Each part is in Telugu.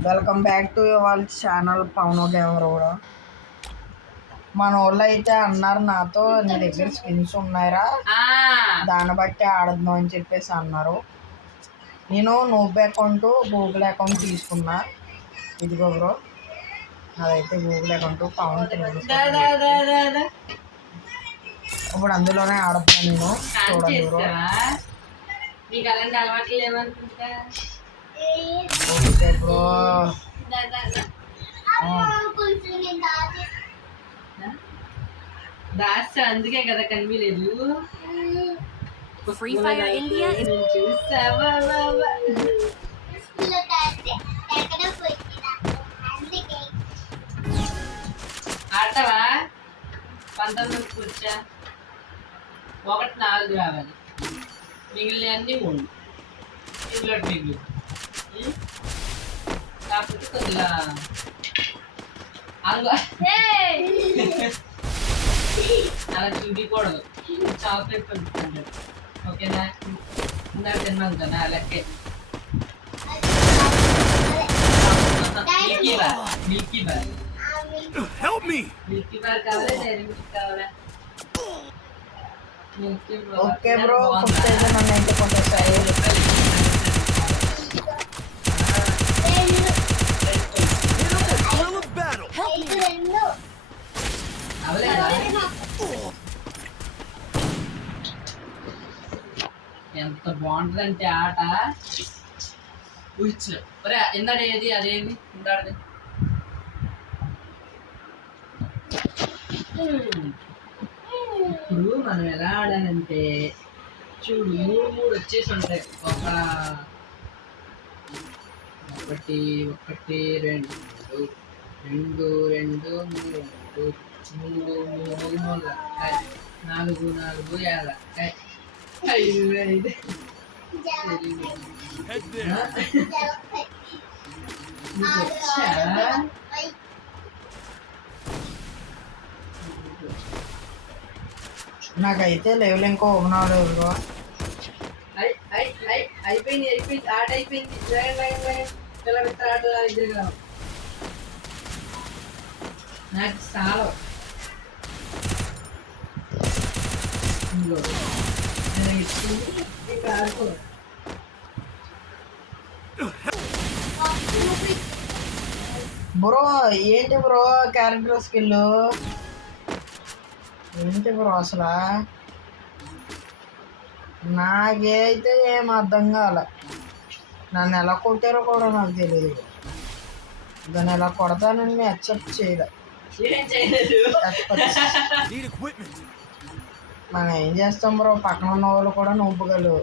వెల్కమ్ బ్యాక్ టు వాళ్ళ ఛానల్ పవన్ గేమర్ కూడా. మన వాళ్ళు అయితే అన్నారు నాతో, నీ దగ్గర స్కిన్స్ ఉన్నాయరా, దాన్ని బట్టి ఆడద్దాం అని చెప్పేసి అన్నారు. నేను నోబ్ అకౌంట్ గూగుల్ అకౌంట్ తీసుకున్నా. ఇదిగో బ్రో, అదైతే గూగుల్ అకౌంట్ పవన్ తెలుగు. ఇప్పుడు అందులోనే ఆడుతున్నాను నేను. చూడండి బ్రో. Okay bro. దాస్ అందుకే కదా కనిపించలేదు. Free Fire India is ఆడతావా? 19 కూర్చా, 1-4 రావాలి, మిగిలిన అన్ని 3 ఇంట్లో మిగిలి. కాకపోతే కొద్దిగా అలా చూపించకూడదు, చాక్లెట్ పెట్టుకుంటాడు. ఓకేనా? ఇందాక తిన్నాను కదా అలాగే. మిల్కీ బార్ మిల్కీ బార్ కావాలా, డైరీ మిల్క్ కావాలా? Milky bar. Okay bro, first అయితే నన్ను అయితే కొట్టేసాయి. ఎంత బాగుంటుందంటే ఆట. ఊహించిన ఒరే ఇందాడు ఏది అదేది ఇందాడది. ఇప్పుడు మనం ఎలా ఆడాలంటే చూడు, 3 వచ్చేసి ఉంటాయి. 1 1 2 2 2 3 3 ములక్కాయ, 4 4 యాలక్కాయ, 5 5 నాకైతే లెవెల్ ఇంకో ఉన్నాడు బ్రో. అయిపోయింది ఆట అయిపోయింది. ఆట దగ్గర నాకు చాలా ఆడుకో. బ్రో ఏంటి బ్రో క్యారెక్టర్ స్కిల్ ఏంటి బ్రో అసలు? నాకైతే ఏం అర్థం కాల. నన్ను ఎలా కొట్టారో కూడా నాకు తెలియదు. దాన్ని ఎలా కొడతానని యాక్సెప్ట్ చేయలే. మనం ఏం చేస్తాం బ్రో, పక్కన ఉన్న వాళ్ళు కూడా నొప్పుగలు.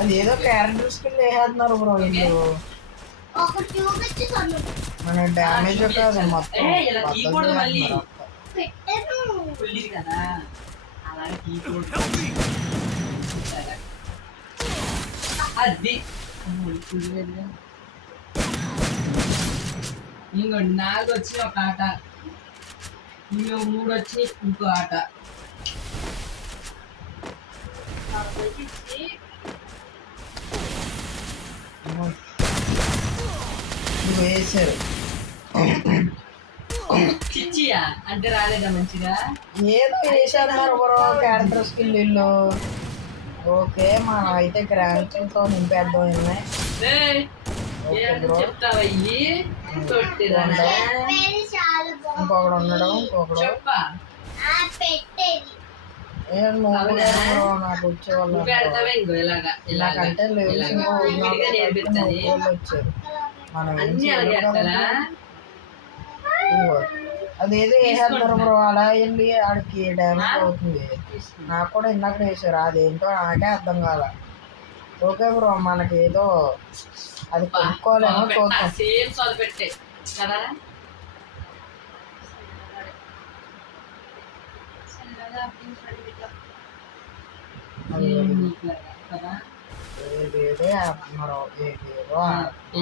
అది ఏదో క్యారెక్టర్ స్కిల్ వేసేస్తున్నారు బ్రో వీళ్ళు. మన డ్యామేజ్ కాదు మొత్తం. అది ఇంకోటి 4 వచ్చి ఒక ఆట, ఇంకో 3 వచ్చి ఇంకో ఆట. వేసారు చిచ్చియా అంటే రాలేదా మంచిగా? ఏదో వేసేస్తున్నారు బ్రో క్యారెక్టర్ స్కిల్ వీళ్ళు. ఓకే, మనం అయితే గ్రాండ్తో నింపేద్దాం. ఇంకొకడు ఉండడం, ఇంకొకడు నాకు వచ్చేవాళ్ళు. నాకంటే లెవెల్స్ వచ్చారు. మనం అదేదో వేసేస్తున్నారు బ్రో. అలా వెళ్ళి ఆడికి డ్యామేజ్ అవుతుంది. నాకు కూడా ఇందాక వేసారు, అదేంటో నాకే అర్థం కాల. ఓకే బ్రో, మనకి ఏదో అది కొనుక్కోలేమో చూద్దాం. ఏదేదో ఆడుతున్నారు,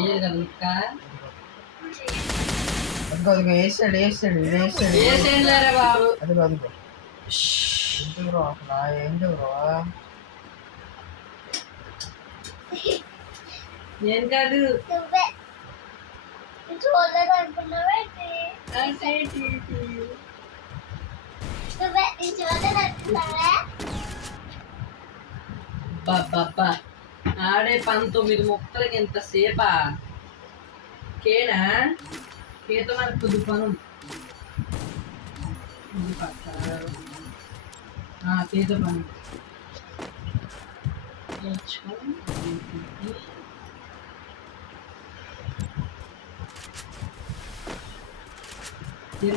ఏదేదో అదిగో వేసాడు వేసాడు వేసాడు. బాబు అదిగో అదిగో ఏంటి బ్రో అసలు ఏంటి బ్రో? నేను కాదు బాబా ఆడే 19 ముక్కలకి ఎంతసేపా? కేనా కేతో మనకు కొద్ది పను కేతో పను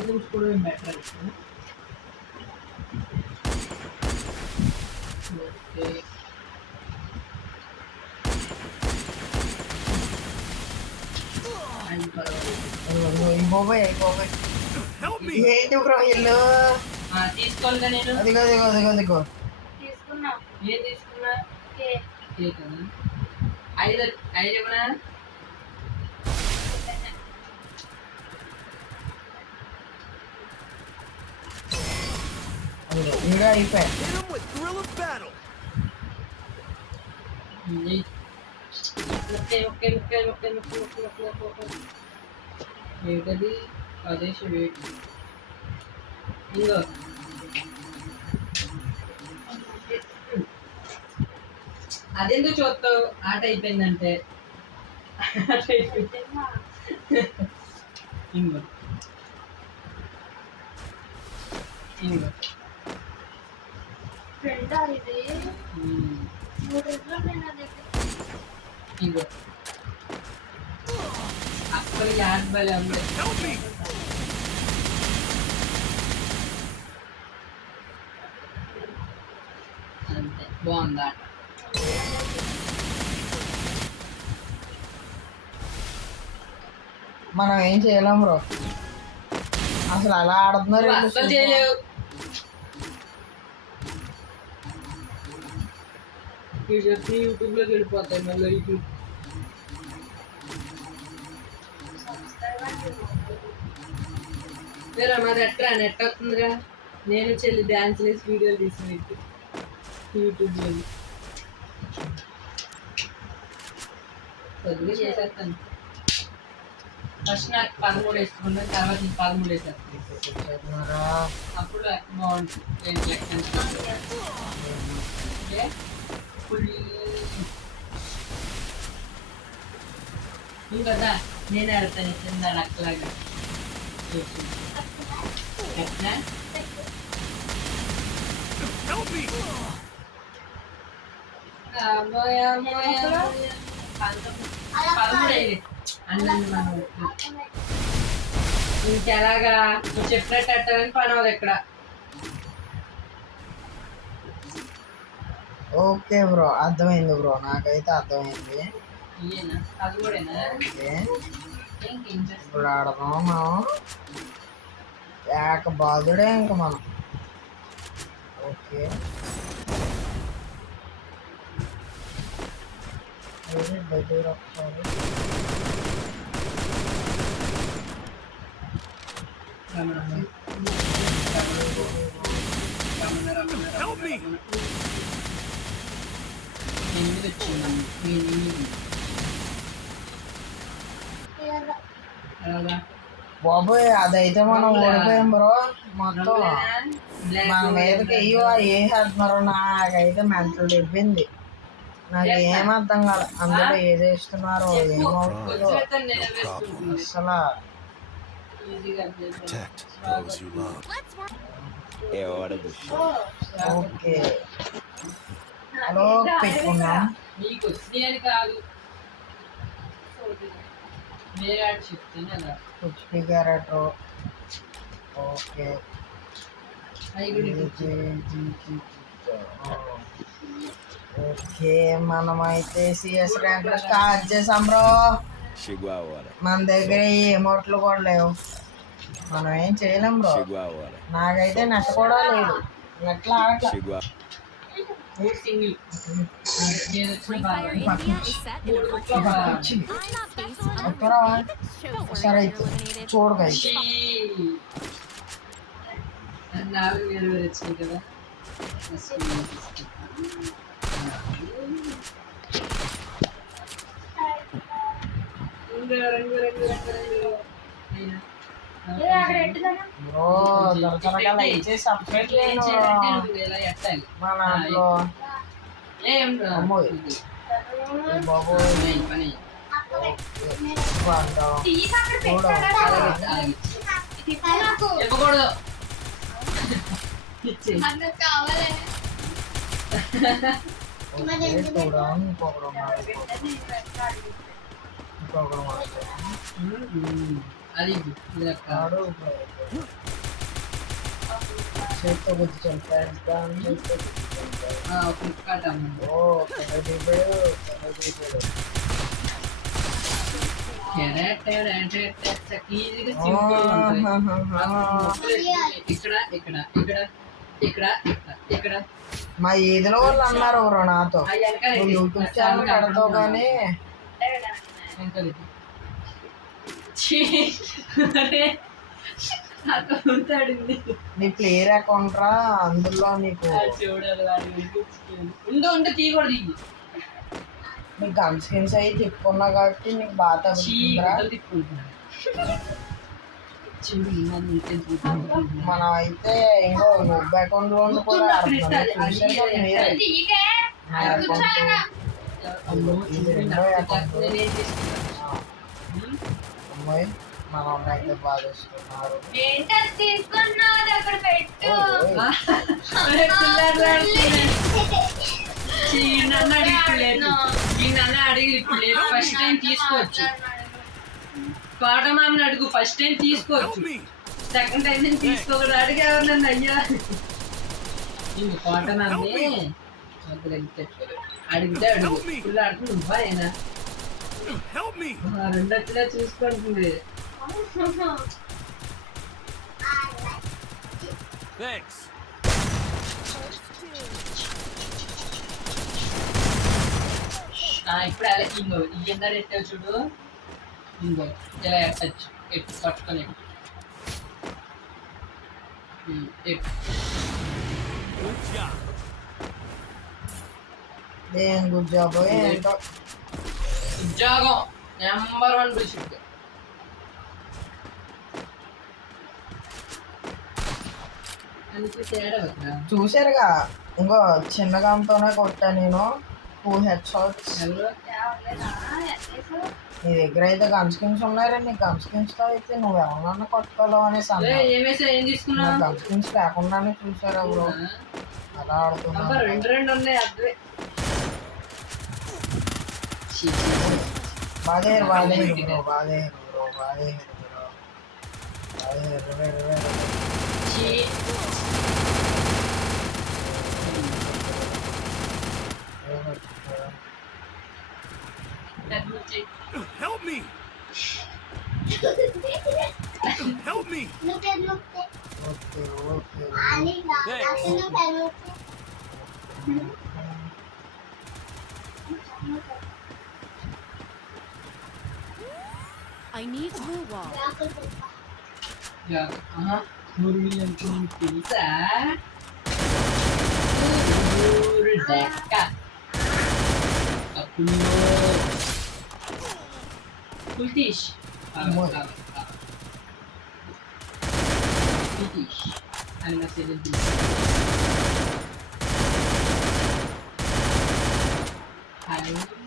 చూసుకోవడం బెటర్ అయితే. ఓకే అయిపోయి ఏంటి బ్రో ఇల్లు? తీసుకోవాలిగా నేను. అదిగో అదిగో అదిగో అదిగో ఏం తీసుకున్నా? కేక్ కదా. 5 ఇవ్వనా? వీడియో అయిపోయి ఏంటది? అదేశ వెయిట్ ఇంకో అదెందుకు చూస్తావు? ఆట అయిపోయిందంటే ఇంకో ఇంకో ఇంకో అసలు యాడ్ బలే ఉంది. అంతే బాగుంది ఆట. మనం ఏం చేయలేం బ్రో. అసలు అలా ఆడుతున్నారు. అసలు చేయలేవు. యూట్యూబ్లోకి వెళ్ళిపోతాయి మళ్ళీ. యూట్యూబ్ వేరే మాది ఎట్రా నెట్ వస్తుందిగా. నేను చెల్లి డ్యాన్స్ వేసి వీడియోలు తీసిన యూట్యూబ్లో కొద్దిగా చేసేస్తాను. ఫస్ట్ నాకు 13 వేసుకున్నా, తర్వాత 13 వేసేస్తాను. అప్పుడు బాగుంటుంది. కదా నేను ఆడతాను కింద అక్కలాగా. ఇంకెలాగా నువ్వు చెప్పినట్టు అట్టని పని అవ్వదు ఇక్కడ. ఓకే బ్రో, అర్థమైంది బ్రో, నాకైతే అర్థమైంది. ఇప్పుడు ఆడదాం మనం ఏక బాధుడే ఇంక మనం. ఓకే దగ్గర ఒకసారి బాబోయ్, అదైతే మనం ఓడిపోయాం బ్రో. మొత్తం మన మీదకి వేసేస్తున్నారు. నాకైతే మెంటల్ దెబ్బింది. నాకు ఏం అర్థం కాదు అందులో ఏది వేస్తున్నారో ఏమవుతుందో అసలు. ఓకే హలో పెట్టుకున్నాం. HP carrot. ఓకే ఓకే మనమైతే సిఎస్ ర్యాంక్ స్టార్ట్ చేసాం బ్రో. మన దగ్గర ఈ ఎమోట్లు కూడా లేవు. మనం ఏం చేయలేం బ్రో. నాకైతే నెట్ కూడా లేదు. నెట్లో ఆడట్లా. సరే అయితే చూడగా కదా. బ్రో త్వరగా లైక్ చేసి సబ్స్క్రైబ్ చేయను మా దాంట్లో అమ్మోయ్ బాబోయ్ చెప్పకూడదు అది చేతితో గుర్తు చంపాను ఫ్లిప్కార్ట్ అమ్మ ఓ కనడీబడు ఇక్కడ ఇక్కడ ఇక్కడ ఇక్కడ ఇక్కడ మా ఏదిలో వాళ్ళు అన్నారు ఎవరో నాతో నువ్వు యూట్యూబ్ ఛానల్ పెడతావు కానీ నీ ప్లేయర్ అకౌంట్ రా అందులో నీకు ఉంటే తీయకూడదు నీకు గన్ స్కిన్స్ అవి తిప్పుకున్నా కాబట్టి నీకు బాగా తగ్గుతుందిరా మనం అయితే ఇంకో మొబైల్ అకౌంట్ లో కూడా ఆడుతున్నాం చూసారు మీరే నా అకౌంట్ ఇది రెండో అకౌంట్ అమ్మాయి మనం అయితే బాగా ఇస్తున్నారు అడిగి ఫస్ట్ టైం తీసుకోవచ్చు కోటమామని అడుగు ఫస్ట్ టైం తీసుకోవచ్చు సెకండ్ టైం నేను తీసుకోకూడదు అడిగేవారు నన్ను అయ్యా ఇంక కోటమామని అడిగితే అడుగు ఫుల్ ఆడుతూ నువ్వా అయినా రెండు వచ్చినా చూసుకుంటుంది ఇప్పుడు అలా ఇంకో ఇంకెంత ఎట్టావు చూడు ఇంకో ఇలా ఎట్టచ్చు ఎట్టు పట్టుకొని ఏం గుడ్ జాబ్ ఏంటో ఉద్యోగం నెంబర్ 1 బిల్షిట్ చూసారుగా ఇంకో చిన్న గంతోనే కొట్టా నేను 2 హెడ్ షాట్స్ నీ దగ్గర అయితే గన్ స్కిన్స్ ఉన్నారా నీ గన్ స్కిన్స్ తో అయితే నువ్వు ఎవరన్నా కొట్టుకోలేవు అనేసి అన్నా గన్ స్కిన్స్ లేకుండానే చూసారా బ్రో అలా ఆడుతున్నా రెండు ఉన్నాయి అదే బాధేరు bro Help me! Help me! I need blue wall. Pizza. Kultish. Kultish. Ano na sila dito? Ano?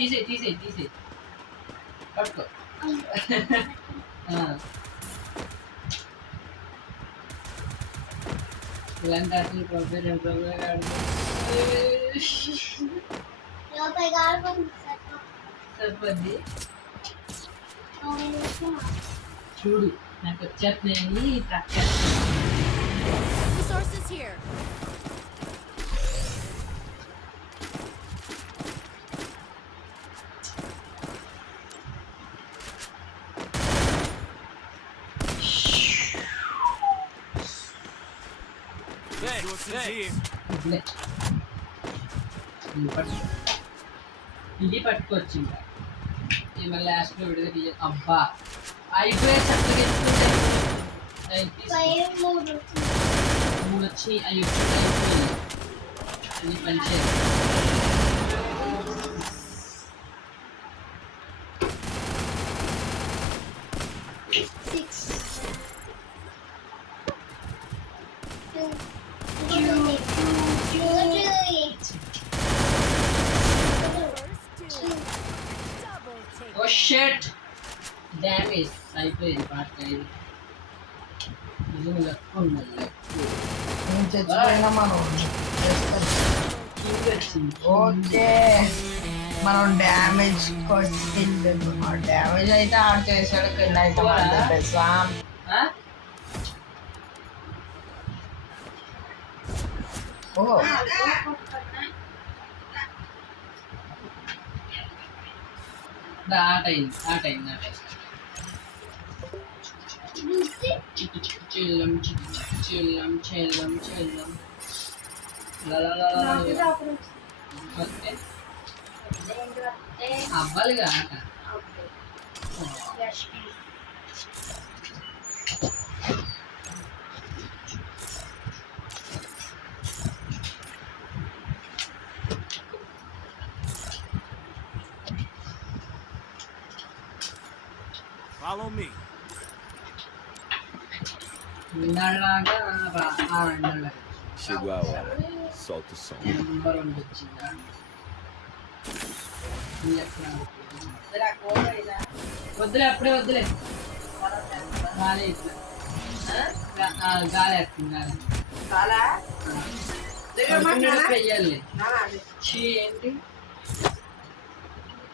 తీసే పట్టుకో ఇలాంటి అసలు సరిపోద్ది చూడు నాకు వచ్చేస్తున్నాయని ప్రాక్టీస్ Resources here. ఇది పట్టుకోవచ్చు ఇంకా మళ్ళీ లాస్ట్లో విడిగా తీయ అబ్బా అయిపోయే చక్కగా మూడు వచ్చి అవి అయిపోయి పనిచేయాలి. ఓ షట్ డ్యామేజ్ అయిపోయింది పాట ఇది లెక్క ఉండాలి. నేను చచ్చిపోయినా మనం ఓకే మనం డ్యామేజ్ కొట్టింది డ్యామేజ్ అయితే ఆడు చేసాడు కింద అయితే మనం చెప్పేసాం. ఓ ఆట అయింది చెల్లం చెల్లం చెల్లం చెల్లం అవ్వాలిగా ఆట. Follow me. Chegou a hora. Solta o som. వద్దులే అప్పుడే వద్దులే గాలి గాలి వేస్తుంది గాలి వెయ్యాలి. ఏంటి